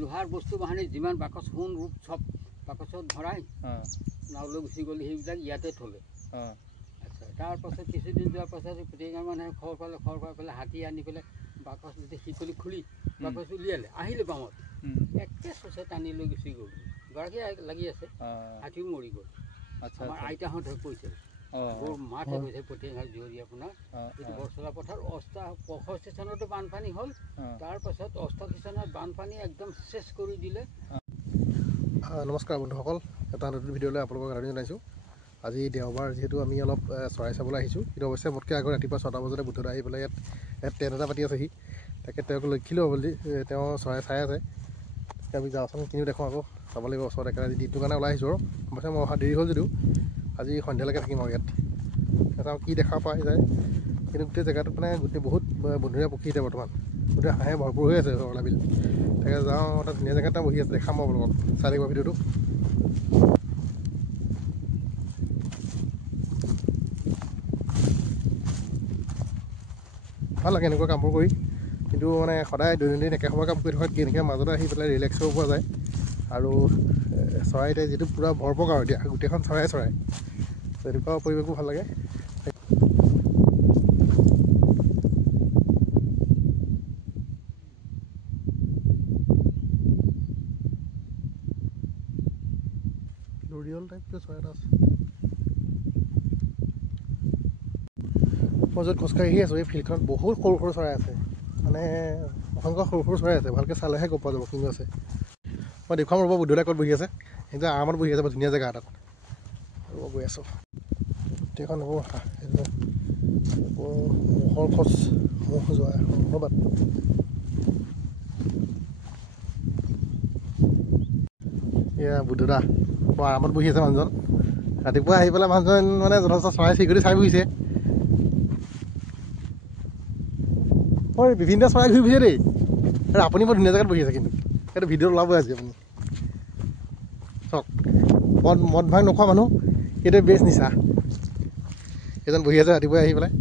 লোহাৰ বস্তু বাহানি যিমান বাকচ সোণ ৰূপ চব বাকচত ভৰাই নাওলৈ গুচি গ'লে সেইবিলাক ইয়াতে থ'লে আচ্ছা তাৰপাছত কিছুদিন যোৱাৰ পাছত গোটেইগাঁৱৰ মানুহে খবৰ পাই পেলাই হাতী আনি পেলাই বাকচ যেতিয়া শিকলি খুলি বাকচ উলিয়ালে আহিলে গাঁৱত একে চোচে টানি লৈ গুচি গ'ল গৰাকী লাগি আছে হাতীও মৰি গ'ল আমাৰ আইতাহঁতে কৈছিল বৰ মাঠে কৈছে পঠিয়াই জৰি আপোনাৰ এইটো বৰচলা পথাৰ 65 চনতো বানপানী হ'ল তাৰপাছত 88 চনত বানপানী একদম শেষ কৰি দিলে। নমস্কাৰ বন্ধুসকল, এটা নতুন ভিডিঅ'লৈ আপোনালোকক আদৰণি জনাইছোঁ। আজি দেওবাৰ যিহেতু আমি অলপ চৰাই চাবলৈ আহিছোঁ, কিন্তু অৱশ্যে মোতকৈ আগত ৰাতিপুৱা 6টা বজাতে বুদ্ধদা আহি পেলাই ইয়াত ট্ৰেইন এটা পাতি আছেহি। তাকে তেওঁক লক্ষিলোঁ বুলি তেওঁ চৰাই চাই আছে। আমি যাওঁচোন কিনিও দেখোঁ আকৌ চাব লাগিব ওচৰত একেবাৰে দিনটোৰ কাৰণে ওলাই আহিছোঁ আৰু অৱশ্যে মই অহা দেৰি হ'ল যদিও আজি সন্ধিয়ালৈকে থাকিম আৰু ইয়াত এটা কি দেখা পোৱা যায়। কিন্তু গোটেই জেগাটোত মানে গোটেই বহুত বনৰীয়া পক্ষী এতিয়া বৰ্তমান গোটেই হাঁহে ভৰপূৰ হৈ আছে ৰঙালা বিল। তাকে যাওঁ এটা ধুনীয়া জেগাত এটা বহি আছে, দেখাম মই আপোনালোকক, চাই লাগিব ভিডিঅ'টো। ভাল লাগে এনেকুৱা কামবোৰ কৰি, কিন্তু মানে সদায় দৈনন্দিন একে সময় কাম কৰি থকাত কেনেকৈ মাজতে আহি পেলাই ৰিলেক্স হ'ব পৰা যায়। আৰু চৰাই এতিয়া যিটো পূৰা ভৰপক আৰু এতিয়া গোটেইখন চৰাই তেনেকুৱা পৰিৱেশো ভাল লাগে। লৰিয়ল টাইপটো চৰাই এটা আছে। মই য'ত খোজকাঢ়ি আছোঁ এই ফিল্ডখনত বহুত সৰু সৰু চৰাই আছে, মানে অসংখ্য সৰু সৰু চৰাই আছে। ভালকৈ চালেহে গম পোৱা যাব কিনো আছে। মই দেখুৱাম ৰ'ব বুদ্ধদা ক'ত বহি আছে। কিন্তু আৰামত বহি আছে, ধুনীয়া জেগা এটাত ৰ'ব গৈ আছোঁ। গোটেইখন হ'ব মহৰ খোজ মহ যোৱা ধন্যবাদ। এয়া বুদ্ধদা বৰ আৰামত বহি আছে মানুহজন। ৰাতিপুৱা আহি পেলাই মানুহজন মানে যথেষ্ট চৰাই চিৰিকটি চাই বহিছে। হয় বিভিন্ন চৰাই ঘূৰি ফুৰিছে দেই। আৰু আপুনি বৰ ধুনীয়া জেগাত বহি আছে, কিন্তু সেইটো ভিডিঅ'ত ওলাবই আজি আপুনি চাওক। মদ ভাং নোখোৱা মানুহ এইটোৱে বেষ্ট নিচা। এজন বহি আছে ৰাতিপুৱাই আহি পেলাই।